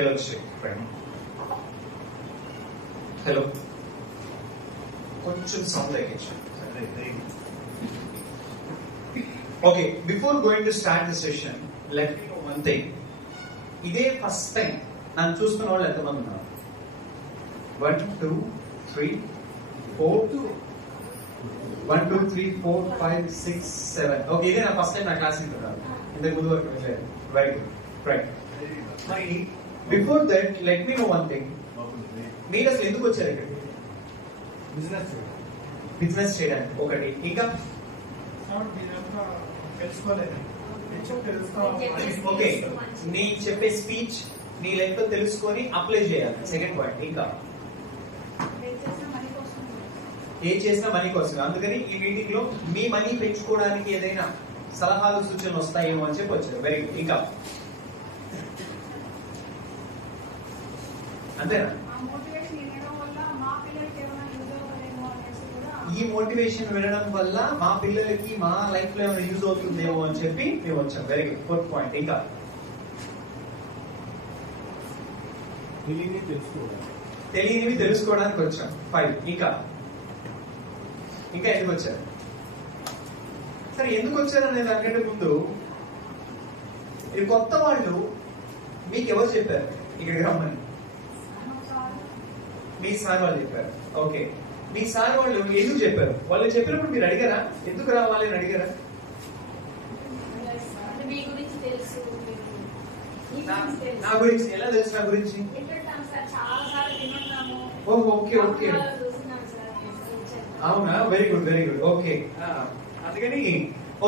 Hello, friend. Hello. కొంచెం sound తగ్గించు. Okay, before going to start the session, let me know one thing. ఇదే first time నన్ను చూస్తున్న వాళ్ళు ఎంతమంది ఉన్నారు? 1 2 3 4 1 2 3 4 5 6 7. ఓకే, ఇదే నా ఫస్ట్ టైం నా క్లాస్ ఇంటున్నారు. ఇంతకు ముందు వరకు వెళ్ళలేదు. Very good, right. మరి before that let me know one thing. మీరు అసలు ఎందుకు వచ్చారు ఇక్కడ? బిజినెస్ చేయడానికి ఒకటి, ఇంకా ఓకే, నీ చెప్పే స్పీచ్ నీ లైఫ్ లో తెలుసుకొని అప్లై చేయాలి. సెకండ్ పాయింట్, ఇంకా ఏం చేసినా మనీ కోసం. అందుకని ఈ మీటింగ్ లో మీ మనీ పెంచుకోవడానికి ఏదైనా సలహాలు సూచనలు వస్తాయేమో అని చెప్పి వచ్చారు. వెరీ గుడ్, ఇంకా అంతేనా? ఈ మోటివేషన్ వినడం వల్ల మా పిల్లలకి మా లైఫ్ లో ఏమైనా యూజ్ అవుతుందేమో అని చెప్పి మేము వచ్చాం. వెరీ గుడ్, ఫోర్త్ పాయింట్, ఇంకా తెలియనివి తెలుసుకోవడానికి వచ్చాం. 5, ఇంకా ఎందుకు వచ్చారు? సరే, ఎందుకు వచ్చారు అనే దానికంటే ముందు మీరు కొత్త వాళ్ళు, మీకు ఎవరు చెప్పారు ఇక్కడికి రమ్మని? మీ సార్ వాళ్ళు చెప్పారు. ఓకే, మీ సార్ వాళ్ళు ఎందుకు చెప్పారు? వాళ్ళు చెప్పినప్పుడు మీరు అడిగారా ఎందుకు రావాలి అని అడిగారా? నా గురించి ఎలా తెలుసు? నా గురించి ఓకే ఓకే, అవునా? Very good, very good. Okay, అందుకని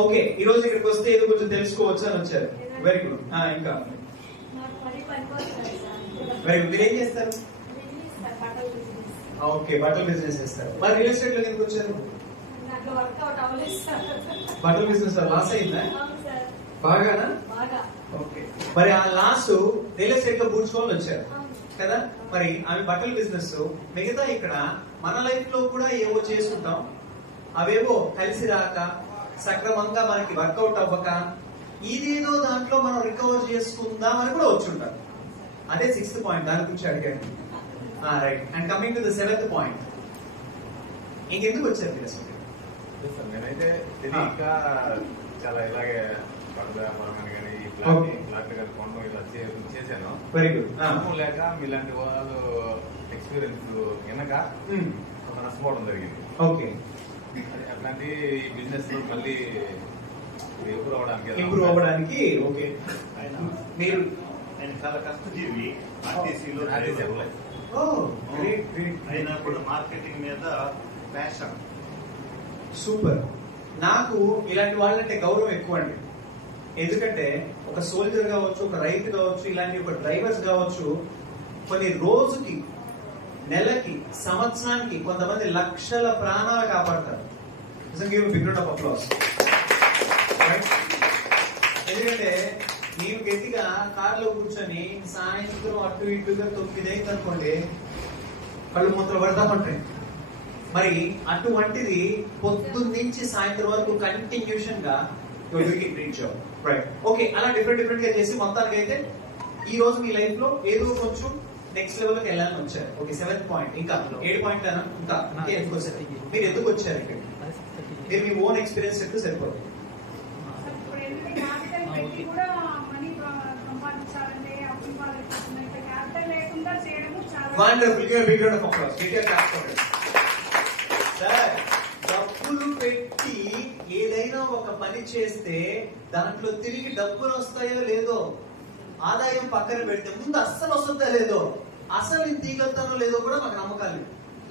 ఓకే ఈ రోజు ఇక్కడికి వస్తే ఏదో కొంచెం తెలుసుకోవచ్చు అని వచ్చారు. వెరీ గుడ్, ఇంకా వెరీ గుడ్. మీరు ఏం చేస్తారు? ఓకే, బట్టల బిజినెస్ చేస్తారు. మరి రియల్ ఎస్టేట్ లో ఎందుకు వచ్చారు? బట్టల బిజినెస్ లాస్ అయిందా? బాగానా? ఓకే, మరి ఆ లాస్ రియల్ ఎస్టేట్ లో పూడ్చుకోవాలని వచ్చారు కదా. మరి ఆమె బట్టల బిజినెస్, మిగతా ఇక్కడ మన లైఫ్ లో కూడా ఏవో చేసుకుంటాం, అవేవో కలిసి రాక సక్రమంగా మనకి వర్కౌట్ అవ్వక ఇదేదో దాంట్లో మనం రికవర్ చేసుకుందాం అని కూడా వచ్చి ఉంటారు. అదే 6th పాయింట్, దాని గురించి అడిగాను. Right, and coming to the 7th point, ఇంకెందుకు వచ్చారు మీరు అసలు? నేనైతే తెలియక చాలా ఇలాగే కొనడం ఇలా చేశాను. Very good. లేక మీలాంటి వాళ్ళు ఎక్స్పీరియన్స్ వినక కొంత నష్టపోవడం జరిగింది. ఓకే, అట్లాంటి బిజినెస్ మళ్ళీ ఇంప్రూవ్ అవ్వడానికి. ఓకే, మీరు చాలా కష్టజీవి. ఆర్టీసీలో అయినా కూడా మార్కెటింగ్ మీద ప్యాషన్. సూపర్. నాకు ఇలాంటి వాళ్ళంటే గౌరవం ఎక్కువ అండి. ఎందుకంటే ఒక సోల్జర్ కావచ్చు, ఒక రైతు కావచ్చు, ఇలాంటి ఒక డ్రైవర్స్ కావచ్చు, కొన్ని రోజుకి, నెలకి, సంవత్సరానికి కొంతమంది లక్షల ప్రాణాలు కాపాడతారు. Big round of applause. ఎందుకంటే నేను గట్టిగా కార్లో కూర్చొని సాయంత్రం అటు ఇటుగా 9 అయింది అనుకోండి, కళ్ళు మూతలు పడతామంటాయి. మరి అటువంటిది పొద్దున్నుంచి సాయంత్రం వరకు కంటిన్యూషన్ గా రైట్. ఓకే, అలా డిఫరెంట్ గా చేసి మొత్తానికి అయితే ఈ రోజు మీ లైఫ్ లో ఏదో కొంచెం నెక్స్ట్ లెవెల్ లోకి వెళ్ళాలని వచ్చారు. ఓకే, 7th పాయింట్, ఇంకా 7 పాయింట్ ఇంకా ఎందుకు వచ్చారు? మీరు ఎందుకు వచ్చారు ఇక్కడ? మీరు మీ ఓన్ ఎక్స్పీరియన్స్ చెప్తే సరిపోదు. Wonderful, big round of applause. Sir, డబ్బులు పెట్టి ఏదైనా ఒక పని చేస్తే దాంట్లో తిరిగి డబ్బులు వస్తాయో లేదో, ఆదాయం పక్కన పెడితే ముందు అస్సలు వస్తుందా లేదో, అసలు నేను తీగలుతానో లేదో కూడా మాకు నమ్మకాలు.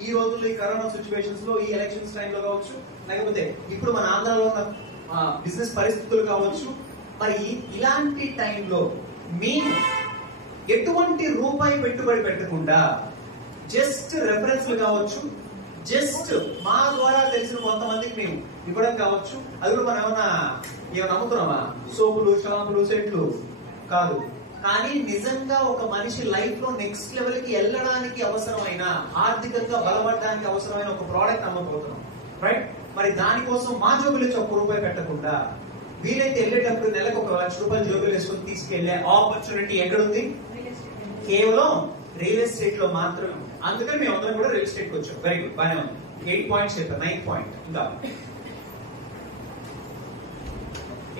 ఈ రోజుల్లో ఈ కరోనా సిచ్యువేషన్స్ లో, ఈ ఎలక్షన్స్ టైంలో కావచ్చు, లేకపోతే ఇప్పుడు మన ఆంధ్రాలో ఉన్న బిజినెస్ పరిస్థితులు కావచ్చు, మరి ఇలాంటి టైంలో మేము ఎటువంటి రూపాయి పెట్టుబడి పెట్టకుండా జస్ట్ రెఫరెన్స్లు కావచ్చు, జస్ట్ మా ద్వారా తెలిసిన కొంతమందికి మేము ఇవ్వడం కావచ్చు. అది కూడా మనం ఏమన్నా నమ్ముతున్నామా? సోపులు, షాంపులు, సెట్లు కాదు. కానీ నిజంగా ఒక మనిషి లైఫ్ లో నెక్స్ట్ లెవెల్ కి వెళ్ళడానికి అవసరమైన, ఆర్థికంగా బలపడడానికి అవసరమైన ఒక ప్రోడక్ట్ అమ్మబోతున్నాం. రైట్, మరి దానికోసం మా జోబులు నుంచి 1 రూపాయి పెట్టకుండా వీలైతే వెళ్ళేటప్పుడు నెలకు 1 లక్ష రూపాయలు జోబులు వేసుకొని తీసుకెళ్లే ఆపర్చునిటీ ఎక్కడుంది? కేవలం రియల్ ఎస్టేట్ లో మాత్రమే. అందుకని మేము అందరం కూడా రియల్ ఎస్టేట్ కి వచ్చాం. వెరీ గుడ్, బాగానే ఉంది. 8 పాయింట్స్ చెప్పారు. 9th పాయింట్ ఇంకా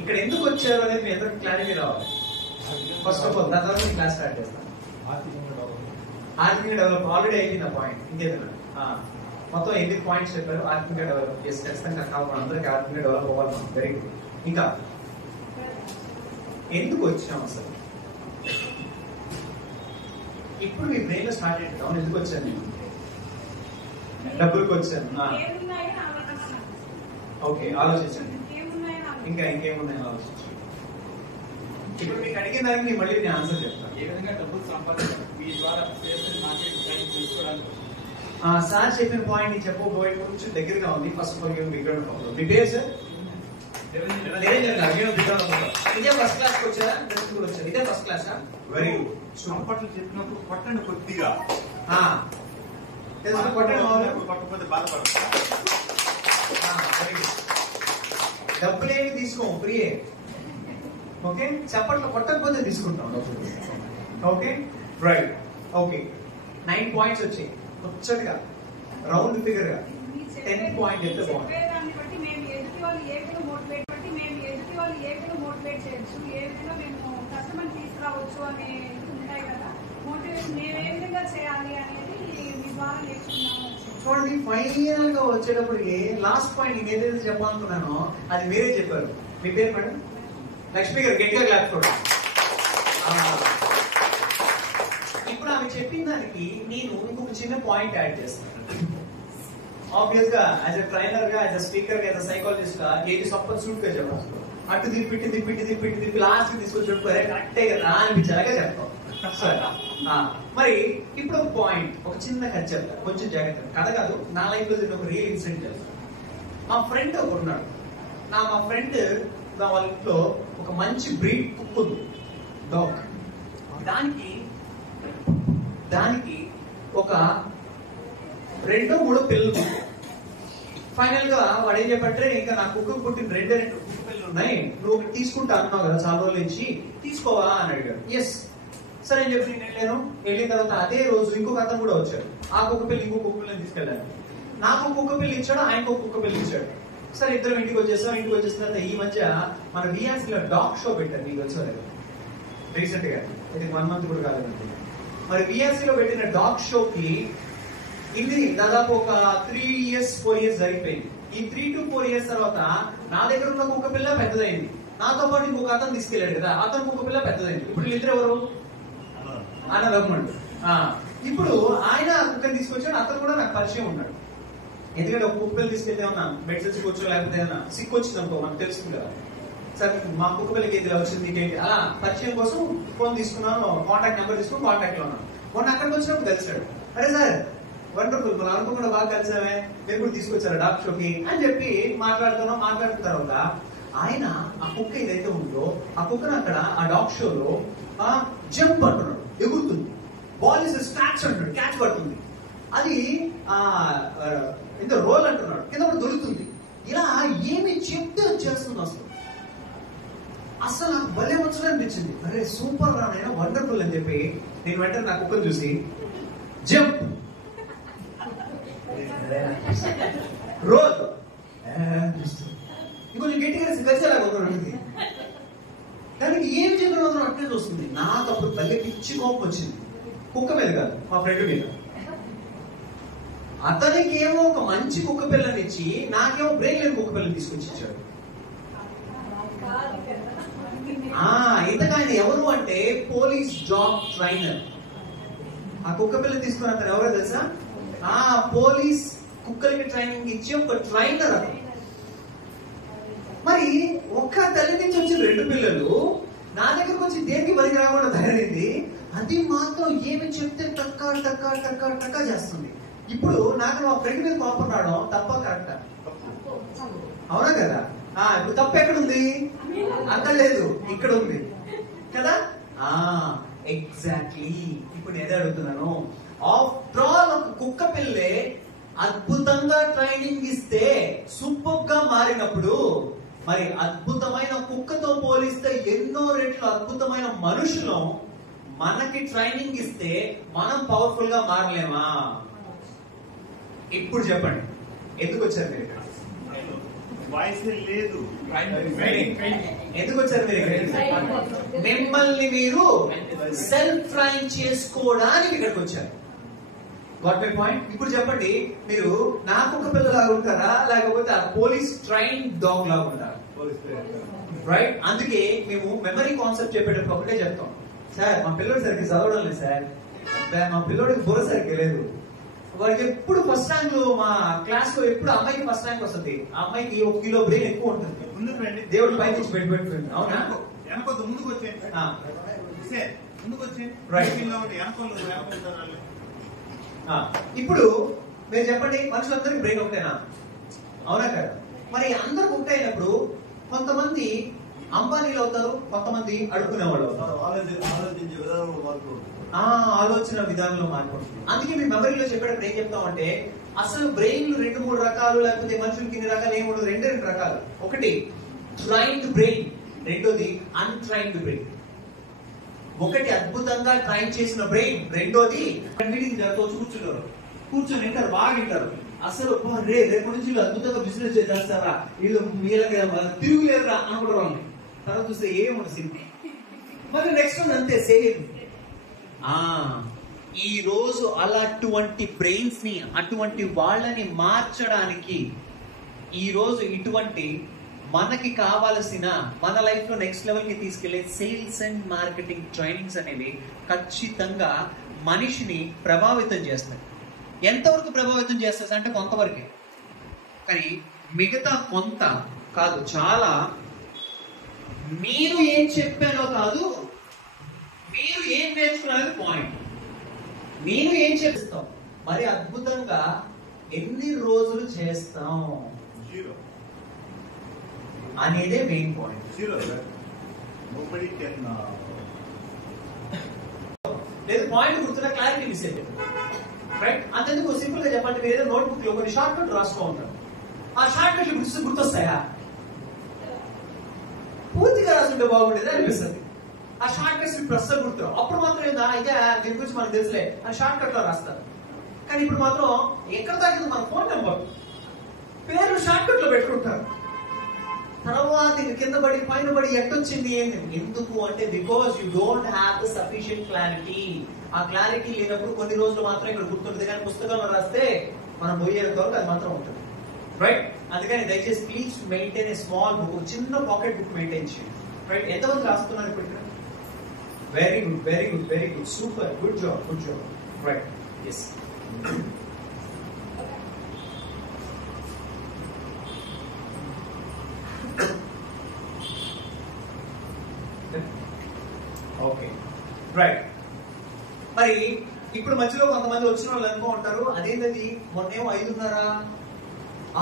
ఇక్కడ ఎందుకు వచ్చారు అనేది మీ అందరికి క్లారిటీ రావాలి. ఫస్ట్ ఆఫ్ ఆల్ దాని తర్వాత నేను క్లాస్ స్టార్ట్ చేస్తాను. ఆర్థికంగా డెవలప్ ఆల్రెడీ అయిపోయింది ఆ పాయింట్. ఇంకేదన్నా మొత్తం 8 పాయింట్స్ చెప్పారు. ఆర్థికంగా డెవలప్ చేసి ఖచ్చితంగా కావాలి, అందరికీ ఆర్థికంగా డెవలప్ అవ్వాలి. Very good. ఇంకా ఎందుకు వచ్చాం అసలు? ఇప్పుడు మీ బ్రెయిన్ లో స్టార్ట్ అవును ఎందుకు వచ్చాను నేను? డబ్బులకు వచ్చాను. ఓకే, ఆలోచించండి. ఇంకా ఇంకేమున్నాయని ఆలోచించండి. ఇప్పుడు మీకు అడిగిన దానికి నేను మళ్ళీ నేను ఆన్సర్ చెప్తాను. ఏ విధంగా డబ్బులు సంపాదించాలి మీ ద్వారా మార్కెట్ తెలుసుకోవడానికి. సార్ చెప్పిన పాయింట్ నేను చెప్పబోయే కొంచెం దగ్గరగా ఉంది. ఫస్ట్ ఆఫ్ ఆల్ మీ పేరు సార్? ఇదే ఫస్ట్ క్లాస్ కి వచ్చారా? కూడా వచ్చారు. ఇదే ఫస్ట్ క్లాస్. Very good. సంపట్లు చెప్పినప్పుడు కొట్టండి కొద్దిగా. కొట్టకపోతే బాధపడతా. డబ్బులేమి తీసుకోము, ఫ్రీయే. ఓకే, చప్పట్లో కొట్టకపోతే తీసుకుంటాం. Okay right. ఓకే 9 పాయింట్స్ వచ్చాయి. ముచ్చటగా రౌండ్ ఫిగర్ గా 10th పాయింట్ ఎంత బాగుంది. చూడండి, ఫైనల్ గా వచ్చేటప్పటికి లాస్ట్ పాయింట్ నేను ఏదైతే చెప్పాలనుకున్నానో అది మీరే చెప్పారు. మీ పేరు మేడం? లక్ష్మి గారు, గట్టిగా క్లాస్ కూడా. ఇప్పుడు ఆమె చెప్పిన దానికి నేను ఇంకొక చిన్న పాయింట్ యాడ్ చేస్తాను. ఆబ్వియస్ గా యాజ్ ఎ ట్రైనర్ గా, యాజ్ ఎ స్పీకర్ గా, యాజ్ ఎ సైకాలజిస్ట్ గా ఏది సొప్ప సూట్ గా చెప్పాలి. అటు తిప్పి లాస్ట్ తీసుకొచ్చి కరెక్టే కదా అనిపించేలాగా చెప్తాం. మరి ఇప్పుడు ఒక పాయింట్, ఒక చిన్న కథ చెప్తా. కొంచెం జాగ్రత్త. కథ కాదు, నా లైఫ్ లో జరిగిన ఒక రియల్ ఇన్సిడెంట్ చెప్తాను. మా ఫ్రెండ్ ఒకడు ఉన్నాడు. మా ఫ్రెండ్ వాళ్ళ ఇంట్లో ఒక మంచి బ్రీడ్ కుక్ ఉంది, డాగ్. దానికి ఒక 2-3 పిల్లలు. ఫైనల్ గా వాడు ఏం చెప్పంటే, ఇంకా నా కుక్క పుట్టిన 2 కుక్క పిల్లలు ఉన్నాయి, నువ్వు ఒకటి తీసుకుంటా అన్నావు కదా చాలా రోజుల నుంచి, తీసుకోవా అని అడిగాడు. ఎస్ సరే అని చెప్పి నేను వెళ్ళాను. వెళ్ళిన తర్వాత అదే రోజు ఇంకొక అతను కూడా వచ్చాడు. ఆ కుక్క పిల్లి ఇంకో కుక్క పిల్లని తీసుకెళ్ళాను. నాకు కుక్క పిల్లి ఇచ్చాడు, ఆయనకు కుక్క పిల్లి ఇచ్చాడు. సరే ఇద్దరు ఇంటికి వచ్చేస్తాం. ఇంటికి వచ్చేసిన తర్వాత ఈ మధ్య మన VNC లో డాగ్ షో పెట్టారు. మీకు వచ్చారు రీసెంట్ గా, ఇది 1 month కూడా కాలేదు. మరి VNC లో పెట్టిన డాగ్ షోకి ఇది దాదాపు ఒక 3 years 4 years జరిగిపోయింది. ఈ 3 to 4 years తర్వాత నా దగ్గర ఉన్న కుక్క పిల్ల పెద్దదైంది. నాతో పాటు ఇంకొక అతను తీసుకెళ్లాడు కదా, అతను కుక్క పిల్ల పెద్దదైంది. ఇప్పుడు వీళ్ళిద్దరు ఎవరు? అన్నదమ్ముడు. ఇప్పుడు ఆయన కుక్కని తీసుకొచ్చాడు. అతను కూడా నాకు పరిచయం ఉన్నాడు. ఎందుకంటే ఒక కుక్క పిల్ల తీసుకెళ్తే ఏమన్నా మెడిసిన్స్ కూర్చో, లేకపోతే ఏమన్నా సిక్ వచ్చింది అనుకో మనకు తెలుస్తుంది కదా. సరే మా కుక్క పిల్లకి ఏది వచ్చింది ఏంటి, అలా పరిచయం కోసం ఫోన్ తీసుకున్నాను, కాంటాక్ట్ నెంబర్ తీసుకుని కాంటాక్ట్ లో ఉన్నాను. మొన్న అక్కడికి వచ్చినప్పుడు కలిసాడు. అరే సార్ వండర్ఫుల్, మనం అనుకోకుండా బాగా కలిసామే, మీరు కూడా తీసుకొచ్చారు డాగ్ షోకి అని చెప్పి మాట్లాడుతున్న తర్వాత ఆయన ఆ కుక్క ఏదైతే ఉందో ఆ కుక్కను అక్కడ ఆ డాగ్ షోలో జంప్ అంటున్నాడు, ఎగురుతుంది. బాల్ ఇస్ స్టాచ్ అంటాడు, క్యాచ్ పడుతుంది. అది రోల్ అంటున్నాడు, కింద కూడా దొరుకుతుంది. ఇలా ఏమి చెప్తే వచ్చేస్తుంది అసలు నాకు భలే వచ్చుగా అనిపించింది. అరే సూపర్ రా నాయనా, వండర్ఫుల్ అని చెప్పి నేను వెంటనే నా కుక్కను చూసి జంప్, రోల్, ఇంకొంచెం గట్టిగా కలిసేలాగా ఒకటి. దానికి ఏం చెప్పిన అట్లే చూస్తుంది. నాకు అప్పుడు తల్లి పిచ్చి కోపం వచ్చింది. కుక్క మీద కాదు, మా ఫ్రెండ్ మీద. అతనికి ఏమో ఒక మంచి కుక్క పిల్లని ఇచ్చి నాకేమో బ్రేక్ లేని కుక్క పిల్లని తీసుకొచ్చి ఇచ్చాడు. ఇంతకాయన ఎవరు అంటే పోలీస్ జాబ్ ట్రైనర్. ఆ కుక్క పిల్ల తీసుకున్న అతను ఎవరో తెలుసా? పోలీస్ కుక్కలకి ట్రైనింగ్ ఇచ్చే ఒక ట్రైనర్ అతను. మరి ఒక్క తల్లి నుంచి వచ్చిన 2 పిల్లలు నా దగ్గరకు వచ్చి దేనికి పనికి రాకుండా తయారైంది. అది మాత్రం ఏమి చెప్తే టక్కా చేస్తుంది. ఇప్పుడు నాకు మా ఫ్రెండ్ మీద కోపం రావడం తప్ప కరెక్టా? అవునా కదా? ఇప్పుడు తప్పు ఎక్కడుంది? అక్కడ లేదు, ఇక్కడ ఉంది కదా. ఎగ్జాక్ట్లీ. ఇప్పుడు నేను అడుగుతున్నాను, ఆఫ్టర్ ఆల్ ఒక కుక్క పిల్లే అద్భుతంగా ట్రైనింగ్ ఇస్తే సూపర్ గా మారినప్పుడు, మరి అద్భుతమైన కుక్కతో పోలిస్తే ఎన్నో రెట్లు అద్భుతమైన మనుషులు మనకి ట్రైనింగ్ ఇస్తే మనం పవర్ఫుల్ గా మారలేమా? ఇప్పుడు చెప్పండి, ఎందుకు వచ్చారు మీరు ఇక్కడ? వాయిస్ లేదు. ఎందుకు వచ్చారు మీరు ఇక్కడ? మిమ్మల్ని మీరు సెల్ఫ్ ట్రైన్ చేసుకోవడానికి ఇక్కడికి వచ్చారు. What my point? ఇప్పుడు చెప్పండి, మీరు నాకు ఒక పిల్లలాగా ఉంటారా, లేకపోతే ఆ పోలీస్ ట్రైన్ డాగ్ లాగా ఉంటారా? రైట్. అందుకే మేము మెమరీ కాన్సెప్ట్ చెప్పేటప్పుడు ఒకటే చెప్తాం, సార్ మా పిల్లడు సరిగ్గా చదవడం లేదు సార్, మా పిల్లడికి బుర్ర సరిగ్గా లేదు, వాడికి ఎప్పుడు ఫస్ట్ ర్యాంక్ లో, మా క్లాస్ లో ఎప్పుడు అమ్మాయికి ఫస్ట్ ర్యాంక్ వస్తుంది, ఆ అమ్మాయికి 1 కిలో బ్రెయిన్ ఎక్కువ ఉంటుంది, ముందుకు రండి. దేవుడు పైకి ఇచ్చి పెట్టుకుంటుంది. అవునా? వెనకొద్దు, ముందుకు వచ్చేయండి. ముందుకు వచ్చేయండి. Right. వెనకొల్లు. ఇప్పుడు మీరు చెప్పండి, మనుషులందరికీ బ్రెయిన్ ఒకటేనా? అవునా కదా? మరి అందరూ ఒకటే అయినప్పుడు కొంతమంది అంబానీలు అవుతారు, కొంతమంది అడుక్కునే వాళ్ళు అవుతారు. ఆలోచన విధానంలో మార్పు. అందుకే మీ మెమరీలో చెప్పేటప్పుడు ఏం చెప్తామంటే, అసలు బ్రెయిన్లు 2-3 రకాలు, లేకపోతే మనుషులకి ఇన్ని రకాలు ఏమి ఉండదు. 2 రకాలు. ఒకటి ట్రైన్డ్ బ్రెయిన్, రెండోది అన్ట్రైన్డ్ బ్రెయిన్. ఒకటి అద్భుతంగా ట్రైన్ చేసిన బ్రెయిన్, రెండోది మీటింగ్ కూర్చుంటారు, కూర్చొని వింటారు, బాగా వింటారు. అసలు రేపు నుంచి వీళ్ళు అద్భుతంగా బిజినెస్ చేస్తారా, వీళ్ళు వీళ్ళకి తిరుగులేదురా అనుకుంటారు. తర్వాత చూస్తే ఏముంది, మరి నెక్స్ట్ వన్ అంతే సేమ్. ఈ రోజు అలాంటి బ్రెయిన్స్ ని, అటువంటి వాళ్ళని మార్చడానికి ఈ రోజు ఇటువంటి మనకి కావాల్సిన, మన లైఫ్ లో నెక్స్ట్ లెవెల్ కి తీసుకెళ్లే సేల్స్ అండ్ మార్కెటింగ్ ట్రైనింగ్స్ అనేవి ఖచ్చితంగా మనిషిని ప్రభావితం చేస్తాయి. ఎంతవరకు ప్రభావితం చేస్తాయి అంటే కొంతవరకే, కానీ మిగతా కొంత కాదు, చాలా. మీరు ఏం చెప్పారో కాదు, మీరు ఏం నేర్చుకున్నారని పాయింట్. నేను ఏం చేస్తాం, మరి అద్భుతంగా ఎన్ని రోజులు చేస్తాం అనేదే మెయిన్ పాయింట్. లేదు పాయింట్ గుర్తున్న క్లారిటీ మిస్ అయిపోయింది. రైట్. అంతెందుకు సింపుల్ గా చెప్పండి, మీరు ఏదో నోట్ బుక్ లో కొన్ని షార్ట్ కట్ రాసుకో ఉంటారు. ఆ షార్ట్ కట్లు గుర్తొస్తాయా? పూర్తిగా రాసుంటే బాగుండేది అనిపిస్తుంది. ఆ షార్ట్ కట్స్ ఇప్పుడు అస్సలు గుర్తు. అప్పుడు మాత్రం ఏందా అయితే దీని గురించి మనకు తెలుసులే ఆ షార్ట్ కట్ లో రాస్తారు. కానీ ఇప్పుడు మాత్రం ఎక్కడ దాకా మన ఫోన్ నెంబర్, పేరు షార్ట్ కట్ లో పెట్టుకుంటారు. తర్వాత కింద పడి పైన పడి ఎట్టొచ్చింది ఏంటి? ఎందుకు అంటే because you don't have the sufficient clarity. ఆ క్లారిటీ లేనప్పుడు కొన్ని రోజులు మాత్రం ఇక్కడ గుర్తుంటుంది, కానీ పుస్తకంలో రాస్తే మనం పోయేంత వరకు అది మాత్రం ఉంటుంది. రైట్. అందుకని దయచేసి please maintain a small book, చిన్న పాకెట్ బుక్ మెయింటైన్ చేయండి. రైట్. ఎంతమంది రాస్తున్నారు ఇప్పుడు ఇక్కడ? Very good, very good, very good, super, good job, good job. Right. Yes. Okay. Right. మరి ఇప్పుడు మధ్యలో కొంతమంది వచ్చిన వాళ్ళు అనుకో ఉంటారు, అదేంటది మొన్నేమో 5:30,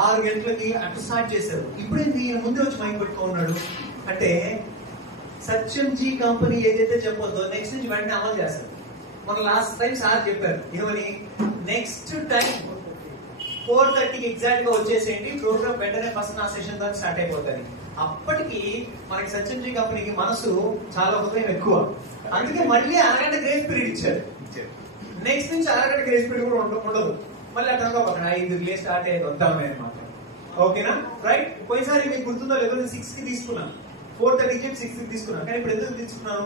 6 గంటలకి అటు స్టార్ట్ చేశారు, ఇప్పుడేంటి ముందే వచ్చి మైక్ పెట్టుకున్నాడు అంటే సత్యం జీ కంపెనీ ఏదైతే చెప్పొద్దో నెక్స్ట్ నుంచి వెంటనే అమలు చేస్తారు. మన లాస్ట్ టైం సార్ చెప్పారు ఏమని, నెక్స్ట్ టైం 4:30కి ఎగ్జాక్ట్ గా వచ్చేసేయండి, ప్రోగ్రామ్ వెంటనే ఫస్ట్ నా సెషన్ దాకా స్టార్ట్ అయిపోతుంది. అప్పటికి మనకి సత్యం జీ కంపెనీకి మనసు చాలా హృదయం ఎక్కువ, అందుకే మళ్ళీ అరగంట గ్రేస్ పీరియడ్ ఇచ్చారు. నెక్స్ట్ నుంచి అరగంట గ్రేస్ పీరియడ్ కూడా ఉండదు. మళ్ళీ అట్లా పక్కన 5 స్టార్ట్ అయ్యేది వద్దామే అనమాట. ఓకేనా? రైట్. పోయినసారి మీకు గుర్తుందో లేదో, నేను 6కి తీసుకున్నాను, 4:30కి 6కి తీసుకున్నాను, కానీ ఇప్పుడు ఎందుకు తీసుకున్నాను,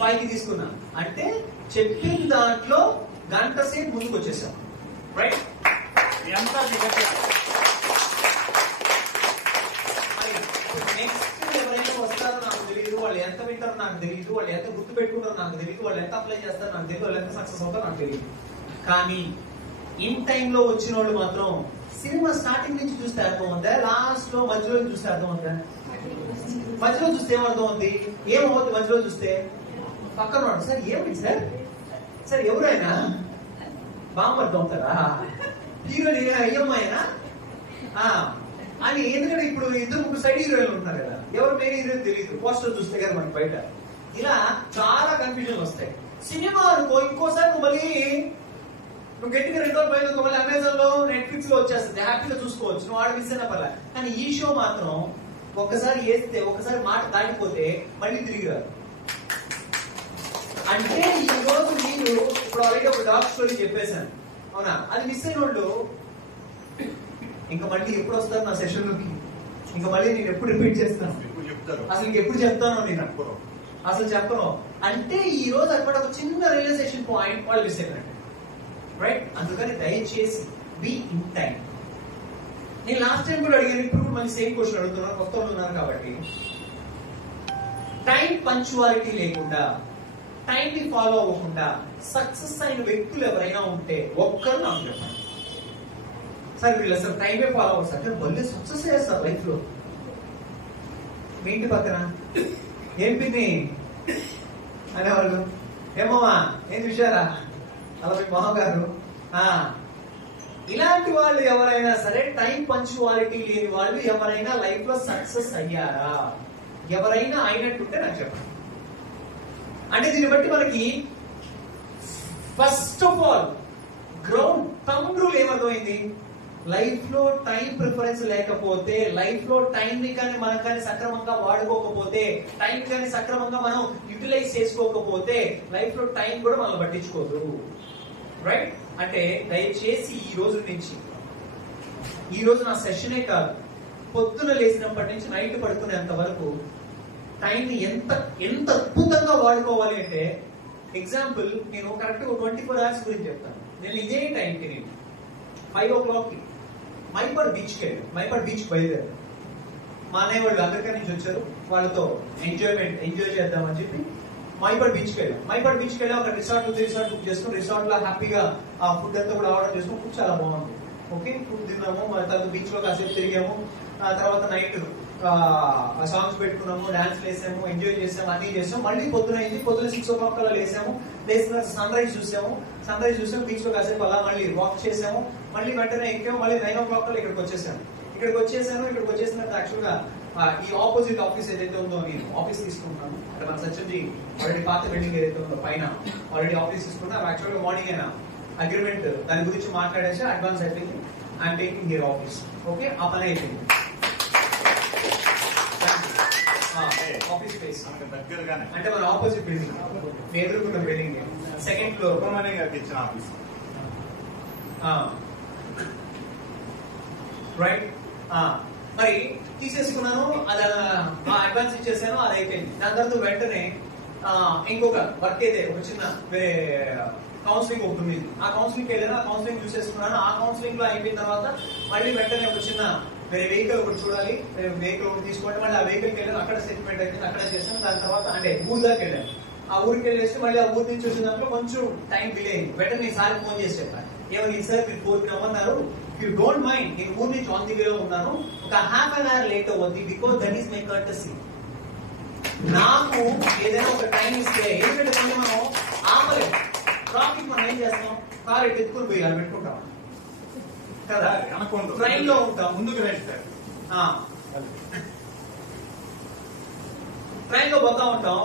5కి తీసుకున్నాను. అంటే చెప్పిన దాంట్లో గంట సేపు ముందుకు వచ్చేసాం. రైట్. నెక్స్ట్ ఎవరైనా వస్తారో నాకు తెలియదు, వాళ్ళు ఎంత వింటారో నాకు తెలియదు, వాళ్ళు ఎంత గుర్తు పెట్టుకుంటారో నాకు తెలియదు, వాళ్ళు ఎంత అప్లై చేస్తారో నాకు తెలియదు, వాళ్ళు ఎంత సక్సెస్ అవుతారో నాకు తెలియదు. కానీ ఇన్ టైమ్ లో వచ్చిన వాళ్ళు మాత్రం సినిమా స్టార్టింగ్ నుంచి చూస్తే అర్థం ఉందా, లాస్ట్ లో మధ్యలో చూస్తే అర్థం ఉందా? మధ్యలో చూస్తే ఏమర్థం ఉంది, ఏమవుతుంది మధ్యలో చూస్తే? పక్కన సార్ ఏమిటి సార్, సార్ ఎవరైనా బామ్మర్థం అవుతారా, హీరోయిన్ అయ్యమ్మాయనా అని. ఎందుకంటే ఇప్పుడు 2-3 సైడ్ హీరోయిన్లు ఉంటున్నారు కదా, ఎవరు మెయిన్ హీరోయిన్ తెలియదు, పోస్టర్ చూస్తే కదా మనకి బయట. ఇలా చాలా కన్ఫ్యూజన్ వస్తాయి. సినిమా అనుకో, ఇంకోసారి నువ్వు మళ్ళీ నువ్వు గట్టిగా 2 రోజులు పైన మళ్ళీ అమెజాన్ లో, నెట్ఫ్లిక్స్ లో వచ్చేస్తుంది, హ్యాపీగా చూసుకోవచ్చు, నువ్వు ఆడ మిస్ అయినా పర్లే. కానీ ఈ షో మాత్రం ఒక్కసారి వేస్తే, ఒక్కసారి మాట దాటిపోతే మళ్ళీ తిరిగి రాదు. అంటే ఈ రోజు నేను ఇప్పుడు ఆల్రెడీ ఒక డాక్ స్టోరీ చెప్పేశాను, అవునా? అది మిస్ అయిన వాళ్ళు ఇంకా మళ్ళీ ఎప్పుడు వస్తారు నా సెషన్ లోకి, ఇంకా మళ్ళీ నేను ఎప్పుడు రిపీట్ చేస్తాను, అసలు ఎప్పుడు చెప్తాను నేను అసలు చెప్పను. అంటే ఈ రోజు అక్కడ ఒక చిన్న రియలైజేషన్ పాయింట్ వాళ్ళు మిస్ అయినట్టు, రైట్? అందుకని దయచేసి బీ ఇన్ టైం. నేను లాస్ట్ టైం కూడా అడిగాను, ఇప్పుడు కూడా మళ్ళీ సేమ్ క్వశ్చన్ అడుగుతున్నాను, కొత్త వాళ్ళు ఉన్నారు కాబట్టి. టైం పంక్చువాలిటీ లేకుండా, టైం ని ఫాలో అవ్వకుండా సక్సెస్ అయిన వ్యక్తులు ఎవరైనా ఉంటే ఒక్కరు నాకు చెప్పండి. సార్ వీళ్ళు అసలు టైమే ఫాలో అవ్వరు సార్, మళ్ళీ సక్సెస్ చేస్తారు లైఫ్ లో. మీ ఇంటి పక్కన ఏం పిన్ని అనేవాళ్ళు, ఏమమ్మా ఏం చూశారా అలా మీ మొహం గారు. ఇలాంటి వాళ్ళు ఎవరైనా సరే, టైం పంక్చువాలిటీ లేని వాళ్ళు ఎవరైనా లైఫ్ లో సక్సెస్ అయ్యారా? ఎవరైనా అయినట్టుంటే నాకు చెప్పండి. అంటే దీన్ని బట్టి మనకి first of all ground thumb rule ఏమర్థమైంది? లైఫ్ లో టైం ప్రిఫరెన్స్ లేకపోతే, లైఫ్ లో టైం ని కానీ మనం కానీ సక్రమంగా వాడుకోకపోతే, టైం కానీ సక్రమంగా మనం యూటిలైజ్ చేసుకోకపోతే, లైఫ్ లో టైం కూడా మనం పట్టించుకోదు, రైట్? అంటే దయచేసి ఈ రోజు నుంచి, ఈ రోజు నా సెషనే కాదు, పొద్దున లేచినప్పటి నుంచి నైట్ పడుకునేంత వరకు టైం ని ఎంత ఎంత అద్భుతంగా వాడుకోవాలి అంటే, ఎగ్జాంపుల్ నేను కరెక్ట్ 24 hours గురించి చెప్తాను. నేను ఇదే టైంకి నేను 5 o'clock మైపాడ్ బీచ్కి వెళ్ళాను. మైపాడ్ బీచ్ బయలుదేరాను. మా అన్నయ్య వాళ్ళు అమెరికా నుంచి వచ్చారు, వాళ్ళతో ఎంజాయ్ చేద్దామని చెప్పి మైపాడ్ బీచ్కి వెళ్ళాం. మైపాడ్ బీచ్కి వెళ్ళాం, అక్కడ రిసార్ట్ బుక్ చేసుకుని, రిసార్ట్ లో హ్యాపీగా ఆ ఫుడ్ అంతా కూడా ఆర్డర్ చేసుకుని, ఫుడ్ చాలా బాగుంది. ఓకే, ఫుడ్ తిన్నాము, తర్వాత బీచ్ లో కాసేపు తిరిగాము. ఆ తర్వాత నైట్ సాంగ్స్ పెట్టుకున్నాము, డాన్స్ వేసాము, ఎంజాయ్ చేసాము, అన్ని చేసాము. మళ్ళీ పొద్దున 6 o'clock అలా లేసాము. లేచిన సన్ రైజ్ చూసాము, బీచ్ లో కాసేపు అలా మళ్ళీ వాక్ చేసాము. మళ్ళీ వెంటనే ఎక్కాము, మళ్ళీ 9 o'clock ఇక్కడికి వచ్చేసాను. ఇక్కడికి వచ్చేసిన యాక్చువల్ గా ఈ ఆపోజిట్ ఆఫీస్ ఏదైతే ఉందో, నేను ఆఫీస్ తీసుకుంటున్నాను. అంటే మన సత్యంజీ ఆల్రెడీ పాత బిల్డింగ్ ఏదైతే ఉందో పైన ఆల్రెడీ ఆఫీస్ తీసుకున్నా. యాక్చువల్ గా మార్నింగ్ అయినా అగ్రిమెంట్ దాని గురించి మాట్లాడేసి అడ్వాన్స్ అయిపోయింది. I'm taking here office. Okay, ఆ పని అయిపోయింది. ఆఫీస్ స్పేస్ దగ్గరగానే, అంటే మన ఆపోజిట్ బిల్డింగ్, ఎదుర్కొన్న బిల్డింగ్, సెకండ్ ఫ్లోర్ ఇచ్చిన ఆఫీస్, రైట్? మరి తీసేసుకున్నాను, అది అడ్వాన్స్ ఇచ్చేసాను, అది అయిపోయింది. దాని తర్వాత వెంటనే ఇంకొక వర్క్ అయితే ఒక చిన్న వేరే కౌన్సిలింగ్ ఒకటి ఉంది. ఆ కౌన్సిలింగ్ వెళ్ళాను, ఆ కౌన్సిలింగ్ చూసేసుకున్నాను. ఆ కౌన్సిలింగ్ లో అయిపోయిన తర్వాత మళ్ళీ వెంటనే ఒక చిన్న వేరే వెహికల్ ఒకటి చూడాలి, వెహికల్ ఒకటి తీసుకోండి. మళ్ళీ ఆ వెహికల్కి వెళ్ళాను, అక్కడ సెటిల్మెంట్ అయిపోయింది, అక్కడే చేశాను. దాని తర్వాత అంటే ఊరు దాకా వెళ్ళాను. ఆ ఊరికి వెళ్ళేసి మళ్ళీ ఆ ఊరి నుంచి వచ్చిన దాంట్లో కొంచెం టైం డిలే అయింది. వెంటనే ఈసారి ఫోన్ చేసి చెప్పాను, ఏమని సార్ మీరు 4కి రమ్మన్నారు, యూ డోంట్ మైండ్, నేను ఊరి నుంచి ఆన్ ది వేలో ఉన్నాను, ఒక ½ an hour లేట్ అవ్వద్ది, because that is my courtesy. నాకు ఏదైనా ఒక టైం ఇస్తే, ఎందుకంటే మనం ఆపలేము. ట్రాఫిక్ మనం ఏం చేస్తాం, కార్ ఎటు ఎత్తుకుని పోయి అది పెట్టుకుంటాం కదా, ట్రైన్ లో ఉంటాం, ముందుకు రండి సార్. ట్రైన్ లో పోతా ఉంటాం,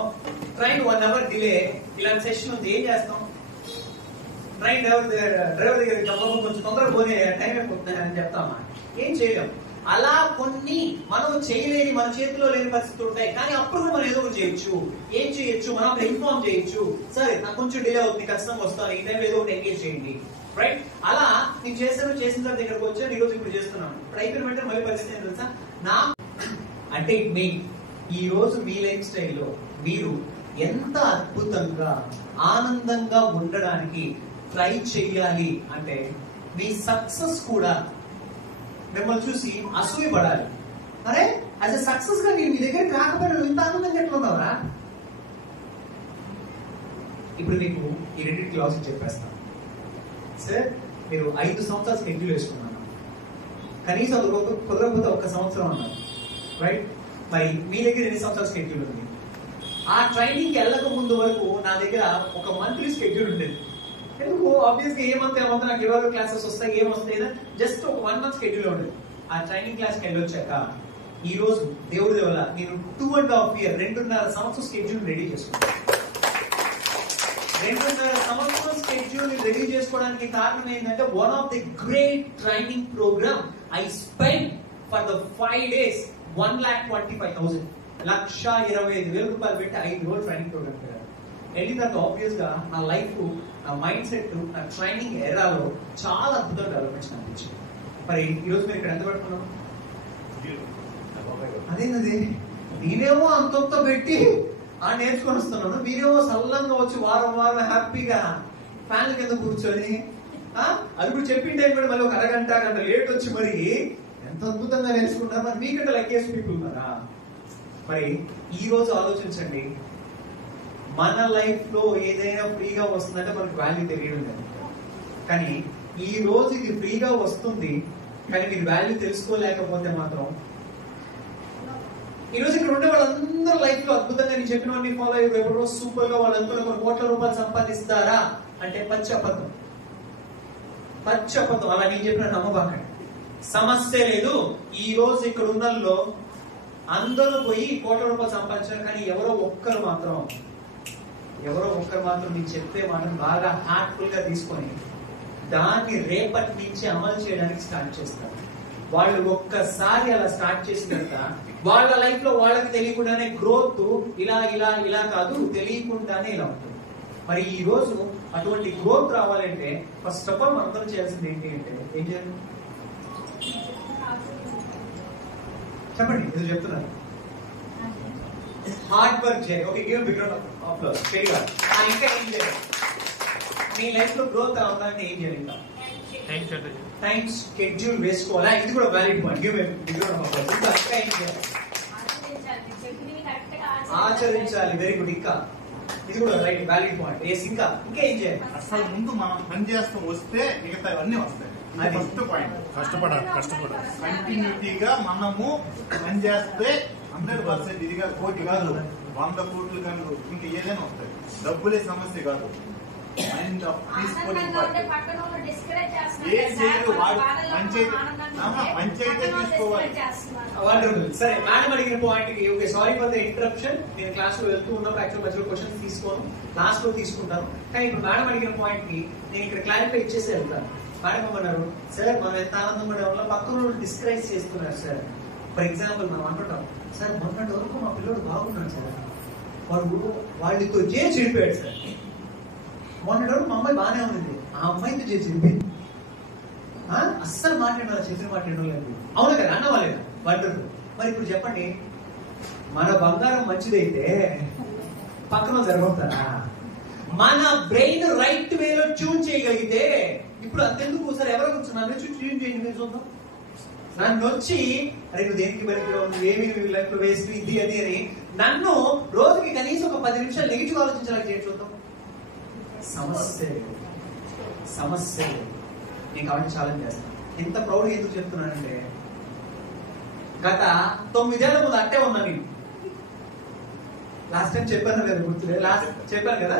ట్రైన్ 1 hour డిలే, ఇలాంటి సెషన్ ఉంది, ఏం చేస్తాం? ట్రైన్ డ్రైవర్ దగ్గరికి కొంచెం తొందరగా పోనీ, టైం అయిపోతుంది అని చెప్తామా? ఏం చేయలేం. అలా కొన్ని మనం చేయలేని, మన చేతిలో లేని పరిస్థితులు ఉంటాయి. కానీ అప్పుడు కూడా మనం ఏదో ఒకటి చేయొచ్చు. ఏం చేయొచ్చు? మనం అక్కడ ఇన్ఫార్మ్ చేయొచ్చు, సరే నాకు కొంచెం డిలే అవుతుంది, ఖచ్చితంగా వస్తాను, ఈ టైంలో ఏదో ఒకటి ఎంగేజ్ చేయండి, రైట్? అలా నేను చేసిన తర్వాత దగ్గరకు వచ్చాను, ఈ రోజు ఇప్పుడు చేస్తున్నాను. ఇప్పుడు అయిపోయిన వెంటనే మళ్ళీ పరిస్థితి ఏం తెలుసా? నా అంటే మీ ఈ రోజు మీ లైఫ్ స్టైల్లో మీరు ఎంత అద్భుతంగా ఆనందంగా ఉండడానికి ట్రై చెయ్యాలి అంటే, మీ సక్సెస్ కూడా మిమ్మల్ని చూసి అసూయపడాలి. అరే యాజ్ ఎ సక్సెస్ గా నేను మీ దగ్గరికి రాకపోయినా నువ్వు ఇంత ఆనందంగా ఎట్లా ఉన్నావురా? ఇప్పుడు నీకు ఈ రెండింటి లాజిక్ చెప్పేస్తాను. సార్ మీరు 5 సంవత్సరాలు స్కెడ్యూల్ వేసుకున్నాను, కనీసం అది కుదరకపోతే 1 సంవత్సరం అన్నారు, రైట్? మరి మీ దగ్గర ఎన్ని సంవత్సరాల స్కెడ్యూల్ ఉంది? ఆ ట్రైనింగ్ వెళ్ళక ముందు వరకు నా దగ్గర ఒక మంత్లీ స్కెడ్యూల్ ఉండేది. ఎందుకు? ఆబ్వియస్ గా ఏమంతా నాకు ఎవరు క్లాసెస్ వస్తాయి, ఏమొస్తాయి, జస్ట్ ఒక 1 month స్కెడ్యూల్ ఉండేది. ఆ ట్రైనింగ్ క్లాస్ కి వెళ్ళొచ్చాక ఈ రోజు దేవుడి వల్ల నేను 2.5 years 2.5 సంవత్సరం స్కెడ్యూల్ రెడీ చేసుకున్నాను. 2.5 సంవత్సరం స్కెడ్యూల్ రెడీ చేసుకోవడానికి కారణం ఏంటంటే, one of the great training program I spend for the 5 days 1,25,000 1,25,000 రూపాయలు పెట్టి 5 రోజులు ట్రైనింగ్ ప్రోగ్రామ్ పెట్టారు. వెళ్ళిన తర్వాత ఆబ్వియస్ గా నా లైఫ్, నా మైండ్ సెట్, నా ట్రైనింగ్ ఎరాలో చాలా అద్భుతంగా డెవలప్మెంట్స్ అనిపించింది. మరి ఈరోజు మీరు ఇక్కడ ఎంత పెట్టుకున్నాం? అదేంటది, నేనేమో అంతంతో పెట్టి నేర్చుకొని వస్తున్నాను, మీరేమో సల్లంగా వచ్చి వారం వారం హ్యాపీగా ఫ్యాన్ కింద కూర్చొని అది కూడా చెప్పిన టైం కూడా మళ్ళీ ఒక అరగంట గంట లేట్ వచ్చి మరి ఎంత అద్భుతంగా నేర్చుకుంటారు. మరి మీకంటే లగ్గేజ్ పీపుల్ ఉన్నారా? మరి ఈ రోజు ఆలోచించండి, మన లైఫ్ లో ఏదైనా ఫ్రీగా వస్తుందంటే మనకు వాల్యూ తెలియడం లేదు. కానీ ఈ రోజు ఇది ఫ్రీగా వస్తుంది, కానీ మీరు వాల్యూ తెలుసుకోలేకపోతే మాత్రం ఈ రోజు ఇక్కడ ఉండే వాళ్ళందరూ లైఫ్ లో అద్భుతంగా నేను చెప్పినవన్నీ ఫాలో అయ్యి ఎవరో సూపర్ గా వాళ్ళందరూ కొన్ని కోట్ల రూపాయలు సంపాదిస్తారా అంటే పచ్చి అబద్ధం. అలా నేను చెప్పిన నమ్మబాకండి. సమస్య లేదు. ఈ రోజు ఇక్కడ ఉన్నల్లో అందరూ పోయి కోట్ల రూపాయలు సంపాదించారు, కానీ ఎవరో ఒక్కరు మాత్రం నేను చెప్పే మాటను బాగా హార్ట్ఫుల్ గా తీసుకొని దాన్ని రేపటి నుంచి అమలు చేయడానికి స్టార్ట్ చేస్తారు. వాళ్ళు ఒక్కసారి అలా స్టార్ట్ చేసిన తర్వాత వాళ్ళ లైఫ్ లో వాళ్ళకి తెలియకుండానే గ్రోత్ ఇలా కాదు, తెలియకుండానే ఇలా ఉంటుంది. మరి ఈ రోజు అటువంటి గ్రోత్ రావాలంటే ఫస్ట్ ఆఫ్ ఆల్ మనందరం చేయాల్సింది ఏంటి అంటే ఏం చేయాలి చెప్పండి? ఏదో చెప్తున్నారు. హార్డ్ వర్క్ చేయాలి. Okay, give big round of applause. ఇంకా ఏం చేయాలి? మీ లైఫ్ లో గ్రోత్ రావాలంటే ఏం చేయాలి? ఇంకా టైం షెడ్యూల్ వేసుకోవాలా? ఇది కూడా valid point. Give big round of applause. ఇంకా ఏం చేయాలి? ఆచరించాలి. Very good. ఇంకా ఇది కూడా రైట్ వ్యాలిడ్ పాయింట్. ఇంకా ఏం చేయాలి? అసలు ముందు మనం పని చేస్తూ వస్తే మిగతా అన్ని వస్తాయి. ఫస్ట్ పాయింట్ కష్టపడాలి. కంటిన్యూటీగా మనము పని చేస్తే 100% ఇదిగా కోటి కాదు, 100 కోట్లు కాదు, ఇంకా ఏదైనా వస్తాయి. డబ్బులే సమస్య కాదు. మైండ్ ఆఫ్ పీస్ఫుల్ ఏం చేయరు వాడు పంచాయితీ తీసుకోవాలి. సరే, మేడం అడిగిన పాయింట్ కి okay, sorry for the interruption. నేను క్లాస్ లో వెళ్తూ ఉన్నప్పుడు యాక్చువల్ మధ్యలో క్వశ్చన్స్ తీసుకోను, లాస్ట్ లో తీసుకుంటాను. కానీ ఇప్పుడు మేడం అడిగిన పాయింట్ కి నేను ఇక్కడ క్లారిఫై ఇచ్చేసి వెళ్తాను. మేడం ఏమన్నారు, సార్ మనం ఎంత ఆనందంగా వల్ల పక్కన డిస్క్రైబ్ చేస్తున్నారు సార్. ఫర్ ఎగ్జాంపుల్ మనం అంటుంటాం, సార్ మొన్నటి వరకు మా పిల్లడు బాగున్నాడు సార్, వాళ్ళతో చేసి చెడిపోయాడు సార్. మొన్నటి వరకు మా అమ్మాయి బాగానే ఉంది, ఆ అమ్మాయితో చేసి చెడిపోయింది. అస్సలు మాట్లాడాలి, చెప్పిన మాట్లాడలేదు. అవును కదా, అన్నవాళ్ళేదా? వండర్ఫుల్. మరి ఇప్పుడు చెప్పండి, మన బంగారం మంచిదైతే పక్కన జరగవుతారా? మన బ్రెయిన్ రైట్ వేలో ట్యూన్ చేయగలిగితే ఇప్పుడు అంతెందుకు సార్ ఎవరో కూర్చున్నాను ట్యూన్ చేయండి మీరు చూద్దాం. నన్ను వచ్చి అరే నువ్వు దేనికి పనికిరావు, నువ్వేమి లైఫ్ లో వేస్ట్ ఇది అది అని నన్ను రోజుకి కనీసం ఒక 10 నిమిషాలు నెగిటివ్ ఆలోచించాలని చేయండి చూద్దాం. సమస్య నేను కాబట్టి ఛాలెంజ్ చేస్తాను. ఎంత ప్రౌడ్ ఎందుకు చెప్తున్నానంటే గత 9 ఏళ్ల ముందు అట్టే ఉన్నా నేను. లాస్ట్ టైం చెప్పాను కదా, గుర్తులేదు, లాస్ట్ చెప్పాను కదా.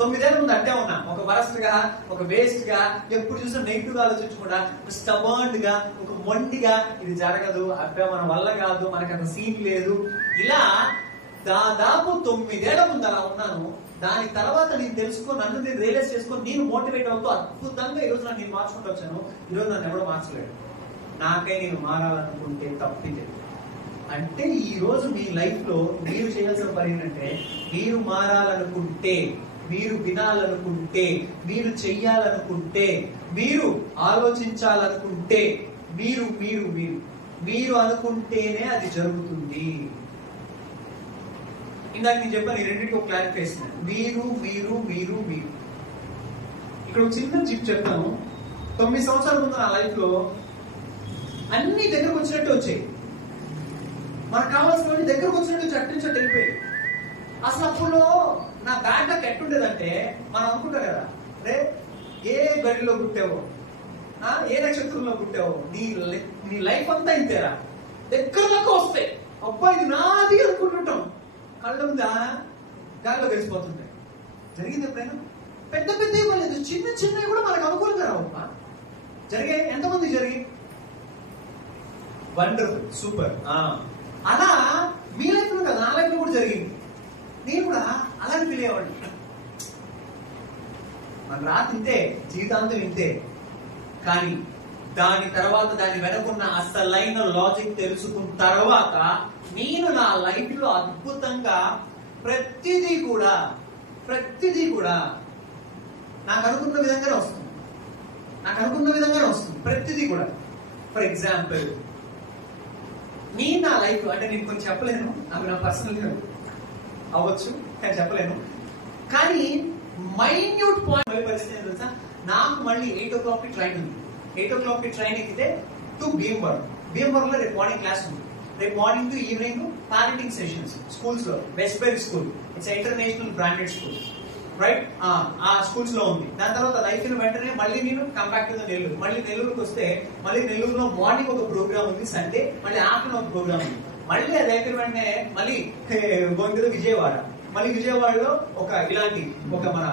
9 ఏళ్ల ముందు అట్టే ఉన్నా, ఒక వరస్ట్ గా, ఒక వేస్ట్ గా, ఎప్పుడు చూసినా నెగిటివ్ గా ఆలోచించకుండా స్టబర్న్ గా, ఒక మొండిగా ఇది జరగదు, అబ్బా మన వల్ల కాదు, మనకంత సీన్ లేదు, ఇలా దాదాపు 9 ఏళ్ల ముందు అలా ఉన్నాను. దాని తర్వాత నేను తెలుసుకొని నన్ను నేను రియలైజ్ చేసుకొని నేను మోటివేట్ అవుతూ అద్భుతంగా ఈరోజు నన్ను నేను మార్చుకుంటూ వచ్చాను. ఈరోజు నన్ను ఎవడో మార్చలేడు. నాకై నేను మారాలనుకుంటే తప్పితే. అంటే ఈ రోజు మీ లైఫ్ లో మీరు చేయాల్సిన పని ఏంటంటే, మీరు మారాలనుకుంటే, మీరు వినాలనుకుంటే, మీరు చెయ్యాలనుకుంటే, మీరు ఆలోచించాలనుకుంటే, మీరు మీరు మీరు మీరు అనుకుంటేనే అది జరుగుతుంది. ఇందాక నేను చెప్పాను, ఈ రెండింటికి ఒక క్లారిఫికేషన్. మీరు మీరు మీరు మీరు ఇక్కడ ఒక చిన్న జిప్ చెప్తాను. 9 సంవత్సరాల ముందు నా లైఫ్ లో అన్ని దగ్గరకు వచ్చినట్టు వచ్చాయి, మనకు కావాల్సిన దగ్గరకు వచ్చినట్టు చట్టు వెళ్ళిపోయాయి. అసలు అప్పుడు నా బ్యాడ్ లక్ ఎట్టుండేదంటే, మనం అనుకుంటాం కదా, అరే ఏ గడిలో పుట్టావో, ఏ నక్షత్రంలో పుట్టావో, నీ లైఫ్ అంతా ఇంతేరా, దగ్గరలోకి వస్తాయి, అబ్బా ఇది నాది అనుకుంటుంటాం, కళ్ళ ముందు గాలిలో కలిసిపోతుంటాయి. జరిగింది ఎప్పుడైనా? పెద్ద పెద్ద ఇవ్వలేదు, చిన్న చిన్నవి కూడా మనకు అనుకూలంగా రావమ్మా. జరిగాయి. ఎంతమంది జరిగి? Wonderful, super. అలా మీ లైఫ్ లో కదా, నా లైఫ్ లో కూడా జరిగింది. నేను కూడా అలాగే ఫీల్ అయ్యేవాడిని. మన రాత్రి ఇంతే, జీవితాంతం ఇంతే. కానీ దాని తర్వాత దాని వెనకున్న అసలైన లాజిక్ తెలుసుకున్న తర్వాత నేను నా లైఫ్ లో అద్భుతంగా ప్రతిదీ కూడా ప్రతిదీ కూడా నాకు అనుకున్న విధంగానే వస్తుంది ప్రతిదీ కూడా. ఫర్ ఎగ్జాంపుల్ నా లైఫ్ అంటే నేను కొన్ని చెప్పలేను, అవి నా పర్సనల్ అవ్వచ్చు కానీ చెప్పలేను. కానీ మైన్యూట్ పాయింట్ పరిస్థితి తెలుసా, నాకు మళ్ళీ 8 o'clock ట్రైన్ ఉంది. 8 o'clock ట్రైన్ ఎక్కితే టు భీమవరం లో రేపు మార్నింగ్ క్లాస్ ఉంది. రేపు morning to evening parenting sessions schools లో. Westberry school, it's international branded school, right? ఆ స్కూల్స్ లో ఉంది. దాని తర్వాత లైఫ్ వెంటనే మళ్ళీ నేను కంబ్యాక్ టు నెల్లూరు. మళ్ళీ నెల్లూరుకి వస్తే మళ్ళీ నెల్లూరులో మార్నింగ్ ఒక ప్రోగ్రామ్ ఉంది సండే, మళ్ళీ ఆఫ్టర్నూన్ ఒక ప్రోగ్రామ్ ఉంది. మళ్ళీ అది అయిపోయిన వెంటనే మళ్ళీ గోయింగ్ టు విజయవాడ. మళ్ళీ విజయవాడలో ఇలాంటి మన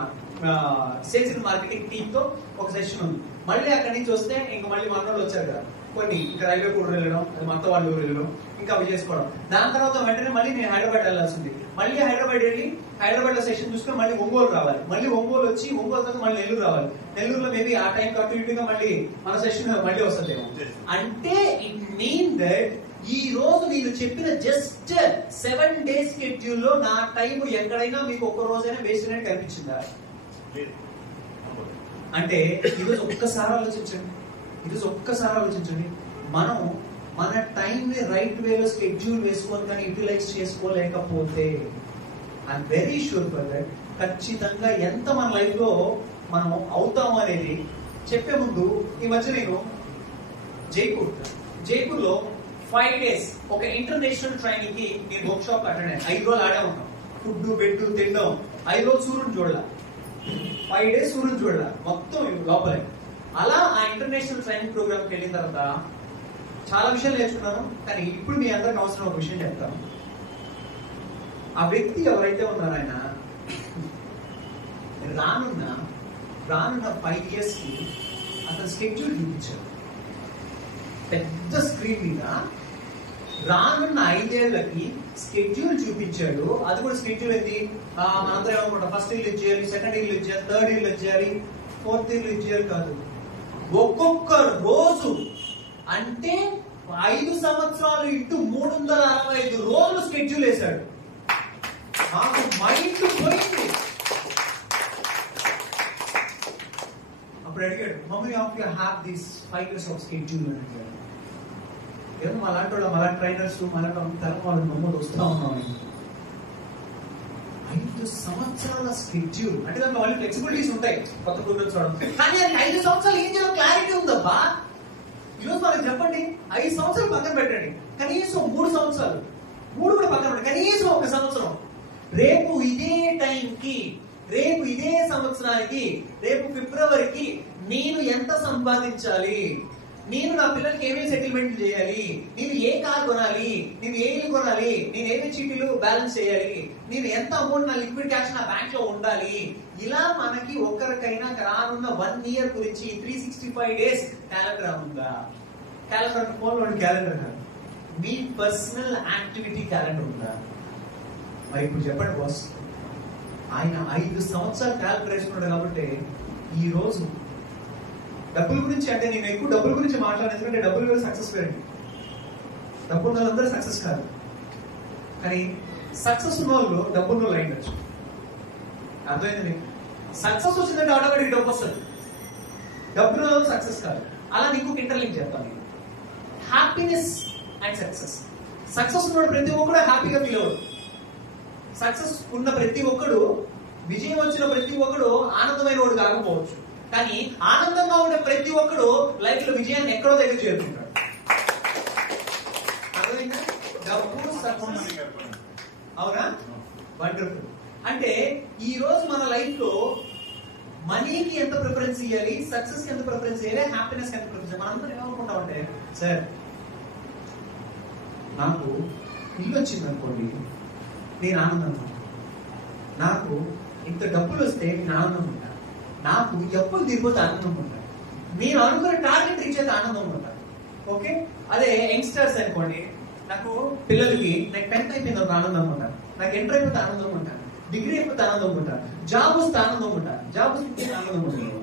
సేల్స్ అండ్ మార్కెటింగ్ టీమ్ తో ఒక సెషన్ ఉంది. మళ్ళీ అక్కడి నుంచి వస్తే ఇంకా మళ్ళీ మన వాళ్ళు వచ్చారు కదా, కొన్ని ఇంకా రైల్వే కూడా వెళ్ళడం, అది మొత్తం వాళ్ళు వెళ్ళడం, ఇంకా అవి చేసుకోవడం. దాని తర్వాత వెంటనే మళ్ళీ నేను హైదరాబాద్ వెళ్ళాల్సింది. మళ్ళీ హైదరాబాద్ వెళ్ళి హైదరాబాద్ లో సెషన్ చూసుకుని మళ్ళీ ఒంగోలు రావాలి. మళ్ళీ ఒంగోలు వచ్చి ఒంగోలు తర్వాత మళ్ళీ నెల్లూరు రావాలి. నెల్లూరులో మేబీ ఆ టైం కంటిన్యూటీగా మళ్ళీ మన సెషన్ మళ్ళీ వస్తుందేమో. అంటే ఇట్ మీన్ దట్ ఈ రోజు నేను చెప్పిన జస్ట్ 7 days షెడ్యూల్ లో నా టైం ఎక్కడైనా మీకు ఒక్క రోజైనా వేస్ట్ అనేది కనిపించిందా? అంటే ఈరోజు ఒక్కసారి ఆలోచించండి. మనం మన టైం ని రైట్ వేలో షెడ్యూల్ వేసుకొని కానీ యూటిలైజ్ చేసుకోలేకపోతే I'm very sure for that ఖచ్చితంగా ఎంత మన లైఫ్ లో మనం అవుతాము అనేది చెప్పే ముందు ఈ మధ్య నేను జైపూర్ లో 5 days ఒక ఇంటర్నేషనల్ ట్రైనింగ్ కి నేను వర్క్ షాప్ అటెండ్ అయ్యాను. 5 రోజులు ఆడే ఉంటాం, ఫుడ్ బెడ్ తినడం. 5 రోజులు సూర్యుని చూడాల, 5 days సూర్యుని చూడాల మొత్తం లోపలే. అలా ఆ ఇంటర్నేషనల్ ట్రైనింగ్ ప్రోగ్రామ్కి వెళ్ళిన తర్వాత చాలా విషయాలు నేర్చుకున్నాను. కానీ ఇప్పుడు మీ అందరికి అవసరం ఒక విషయం చెప్తాను. ఆ వ్యక్తి ఎవరైతే ఉన్నారో ఆయన రానున్న 5 years కి అతను స్కెడ్యూల్ చూపించారు పెద్ద స్క్రీన్ మీద. రానున్న 5 ఏళ్లకి స్కెడ్యూల్ చూపించాడు. అది కూడా స్కెడ్యూల్ ఏంటి, మనందరం ఏమనుకుంటాం, ఫస్ట్ ఇయర్ ఇచ్చేయాలి, సెకండ్ ఇయర్ ఇచ్చేయాలి, థర్డ్ ఇయర్ ఇచ్చేయాలి, ఫోర్త్ ఇయర్ ఇచ్చేయాలి కాదు. ఒక్కొక్క రోజు అంటే 5 సంవత్సరాలు ఇంటూ 365 రోజులు స్కెడ్యూల్ వేశాడు. నాకు మైండ్ పోయింది. అప్పుడు అడిగాడు, mummy of you have this 5 years of schedule అని అడిగాడు. ఏమో అలాంటి వాళ్ళు, అలాంటి ట్రైనర్స్, అలాంటి తరం వాళ్ళు నమ్మోదు వస్తా ఉన్నాం. 5 సంవత్సరాల స్కెడ్యూల్ అంటే దాంట్లో వాళ్ళు ఫ్లెక్సిబిలిటీస్ ఉంటాయి, కొత్త ప్రోగ్రామ్స్ చూడడం. కానీ అది 5 సంవత్సరాలు ఏం చేయాలో క్లారిటీ ఉందబ్బా. ఈరోజు వాళ్ళకి చెప్పండి, 5 సంవత్సరాలు పక్కన పెట్టండి, కనీసం 3 సంవత్సరాలు, 3 కూడా పక్కన పెట్టండి, కనీసం 1 సంవత్సరం. రేపు ఇదే టైంకి, రేపు ఇదే సంవత్సరానికి, రేపు ఫిబ్రవరికి నేను ఎంత సంపాదించాలి, నేను నా పిల్లలకి ఏమేమి సెటిల్మెంట్ చేయాలి, నేను ఏ కార్ కొనాలి, నేను ఏ ఇల్లు కొనాలి, నేను ఏమేమి చీటీలు బ్యాలెన్స్ చేయాలి, నేను ఎంత అమౌంట్ నా లిక్విడ్ క్యాష్ నా బ్యాంక్ లో ఉండాలి. ఇలా మనకి ఒక్కరికైనా రానున్న 1 year గురించి 365 days క్యాలెండర్ ఉందా? క్యాలెండర్ ఫోన్ లో క్యాలెండర్ కాదు, మీ పర్సనల్ యాక్టివిటీ క్యాలెండర్ ఉందా? మరి ఇప్పుడు చెప్పండి బాస్, ఆయన 5 సంవత్సరాలు క్యాలెండర్ వేసుకున్నాడు. కాబట్టి ఈ రోజు డబ్బుల గురించి, అంటే నేను ఎక్కువ డబ్బుల గురించి మాట్లాడాను, ఎందుకంటే డబ్బులు సక్సెస్ వేరండి. డబ్బులు వాళ్ళందరూ సక్సెస్ కాదు, కానీ సక్సెస్ ఉన్న వాళ్ళు డబ్బున్న వాళ్ళు అయిండొచ్చు. అర్థమైంది? సక్సెస్ వచ్చిందంటే ఆటోమేటిక్ డబ్బు వస్తుంది, డబ్బున్న వాళ్ళు సక్సెస్ కాదు. అలా ఇంకొక ఇంటర్లింక్ చేస్తాను. Happiness and success. సక్సెస్ ఉన్న ప్రతి ఒక్కడు హ్యాపీగా ఫీల్ అవ్వడు. సక్సెస్ ఉన్న ప్రతి ఒక్కడు, విజయం వచ్చిన ప్రతి ఒక్కడు ఆనందమైన వాడు కాకపోవచ్చు, కానీ ఆనందంగా ఉండే ప్రతి ఒక్కడు లైఫ్ లో విజయాన్ని ఎక్కడో దగ్గర చేరుకుంటాడు. అర్థమైందా? డబ్బు సక్సెస్. అవునా? వండర్ఫుల్. అంటే ఈ రోజు మన లైఫ్ లో మనీకి ఎంత ప్రిఫరెన్స్ ఇవ్వాలి, సక్సెస్ కి ఎంత ప్రిఫరెన్స్ ఇవ్వాలి, హ్యాపీనెస్ కి ఎంత ప్రిఫరెన్స్ ఇవ్వాలి. మనందరం ఏమనుకుంటామంటే, సార్ నాకు ఇల్లు వచ్చింది అనుకోండి నేను ఆనందంగా ఉంటాను, నాకు ఇంత డబ్బులు వస్తే నేను ఆనందంగా ఉంటాను, నాకు ఎప్పుడు తిరిగిపోతే ఆనందంగా ఉంటాను, నేను అనుకున్న టార్గెట్ రీచ్ అయితే ఆనందంగా ఉంటాను. ఓకే, అదే యంగ్స్టర్స్ అనుకోండి, నాకు పిల్లలకి నాకు 10th అయిపోయింది ఒక ఆనందంగా ఉంటాను, నాకు ఇంటర్ అయిపోతే ఆనందంగా ఉంటాను, డిగ్రీ అయిపోతే ఆనందంగా ఉంటాను, జాబ్ వస్తే ఆనందంగా ఉంటాను, జాబ్ వస్తే ఆనందంగా ఉంటాను.